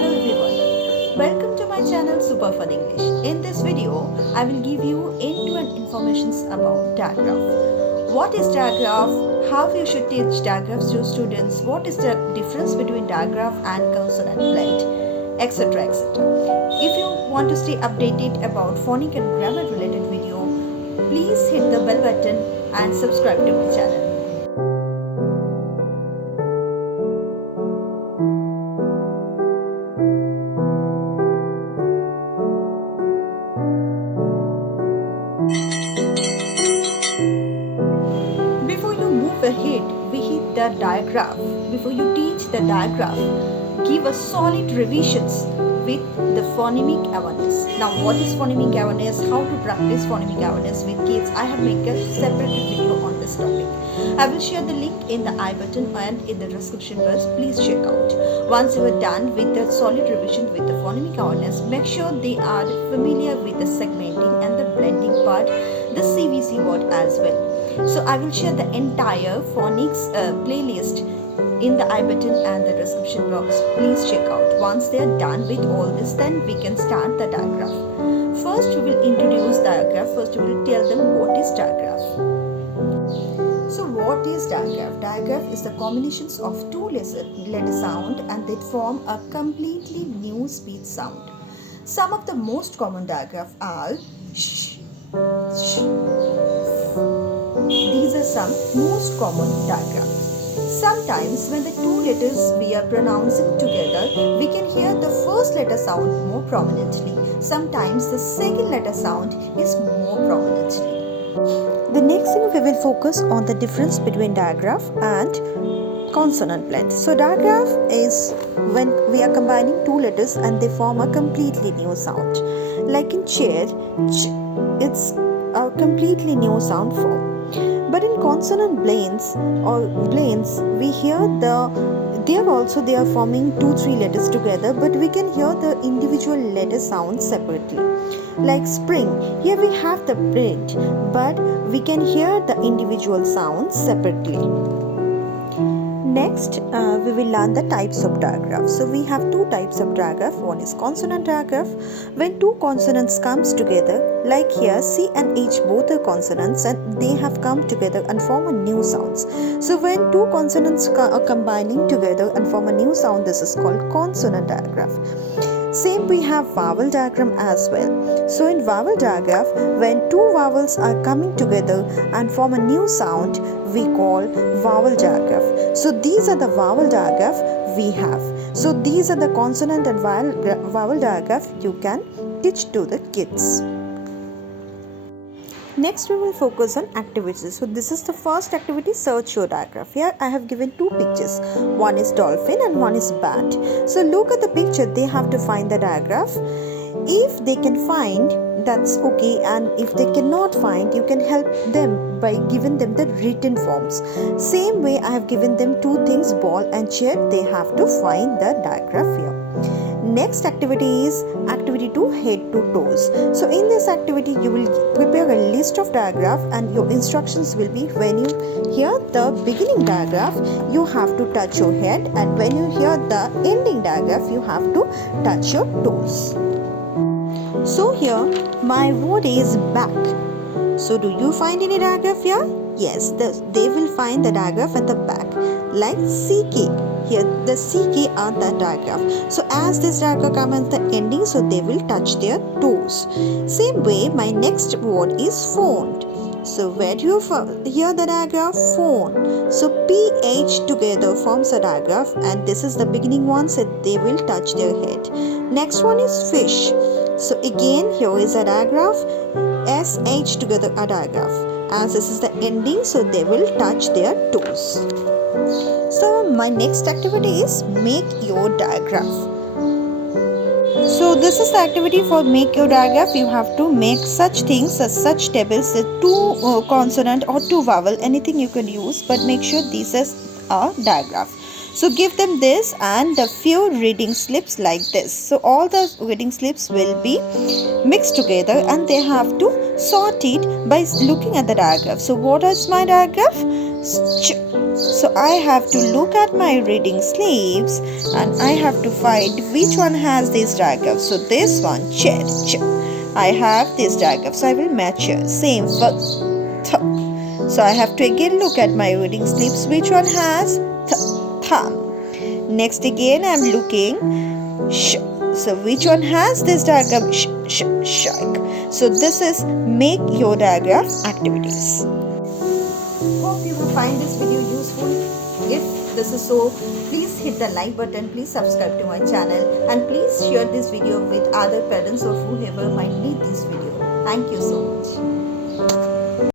Hello everyone, welcome to my channel SuperfunEnglish. In this video, I will give you end-to-end information about diagraph. What is diagraph? How you should teach diagraphs to students? What is the difference between diagraph and consonant blend, etc. etc. If you want to stay updated about phonic and grammar related video, please hit the bell button and subscribe to my channel. Before you move ahead, we hit the diagraph. Before you teach the diagraph, give a solid revisions with the phonemic awareness. Now, what is phonemic awareness? How to practice phonemic awareness with kids? I have made a separate video on this topic. I will share the link in the I button and in the description box. Please check out. Once you are done with the solid revision with the phonemic awareness, make sure they are familiar with the segmenting and the blending part, the CVC word as well. So I will share the entire phonics playlist in the I button and the description box. Please check out. Once they are done with all this, then we can start the diagraph. First we will introduce diagraph. First we will tell them what is diagraph. So what is diagraph? Diagraph is the combinations of two letter sound and they form a completely new speech sound. Some of the most common diagraph are sh, sh. These are some most common diagrams. Sometimes when the two letters we are pronouncing together, we can hear the first letter sound more prominently. Sometimes the second letter sound is more prominently. The next thing we will focus on the difference between diagraph and consonant blend. So diagraph is when we are combining two letters and they form a completely new sound. Like in chair, it's a completely new sound form. But in consonant blends, we hear they are forming 2-3 letters together, but we can hear the individual letter sounds separately. Like spring, here we have the bread, but we can hear the individual sounds separately. Next, we will learn the types of diagraph. So we have two types of diagraph. One is consonant diagraph. When two consonants comes together, like here C and H both are consonants and they have come together and form a new sounds. So when two consonants are combining together and form a new sound, this is called consonant diagraph. Same we have vowel diagram as well. So in vowel diagraph, when two vowels are coming together and form a new sound, we call vowel diagraph. So these are the vowel diagraph we have. So these are the consonant and vowel diagraph you can teach to the kids. Next we will focus on activities. So this is the first activity, search your diagraph. Here I have given two pictures. One is dolphin and one is bat. So look at the picture, they have to find the diagraph. If they can find, that's okay, and if they cannot find, you can help them by giving them the written forms. Same way I have given them two things, ball and chair. They have to find the diagraph here. Next activity is activity 2, head to toes. So in this activity you will prepare a list of diagraph and your instructions will be when you hear the beginning diagraph you have to touch your head, and when you hear the ending diagraph you have to touch your toes. So here my word is back. So do you find any diagraph here? Yes, they will find the diagraph at the back. Like CK. Here the CK are the diagraph. So as this diagram comes at the ending, so they will touch their toes. Same way my next word is phone. So where do you hear the diagraph? Phone. So PH together forms a diagraph and this is the beginning one, so they will touch their head. Next one is fish. So again here is a diagraph. SH together a diagraph. As this is the ending, so they will touch their toes. So my next activity is make your diagraph. So this is the activity for make your diagraph. You have to make such things as such tables, two consonant or two vowel, anything you can use, but make sure these are a diagraph. So give them this and a few reading slips like this. So all the reading slips will be mixed together and they have to sort it by looking at the diagraph. So what is my diagraph? So I have to look at my reading slips and I have to find which one has this diagraph. So this one, check. I have this diagraph, so I will match here. Same for so I have to again look at my reading slips, which one has thumb. Next again I am looking so which one has this diagram shark. So this is make your diagraph activities. Hope you will find this video useful. If this is so, please hit the like button, please subscribe to my channel, and please share this video with other parents or whoever might need this video. Thank you so much.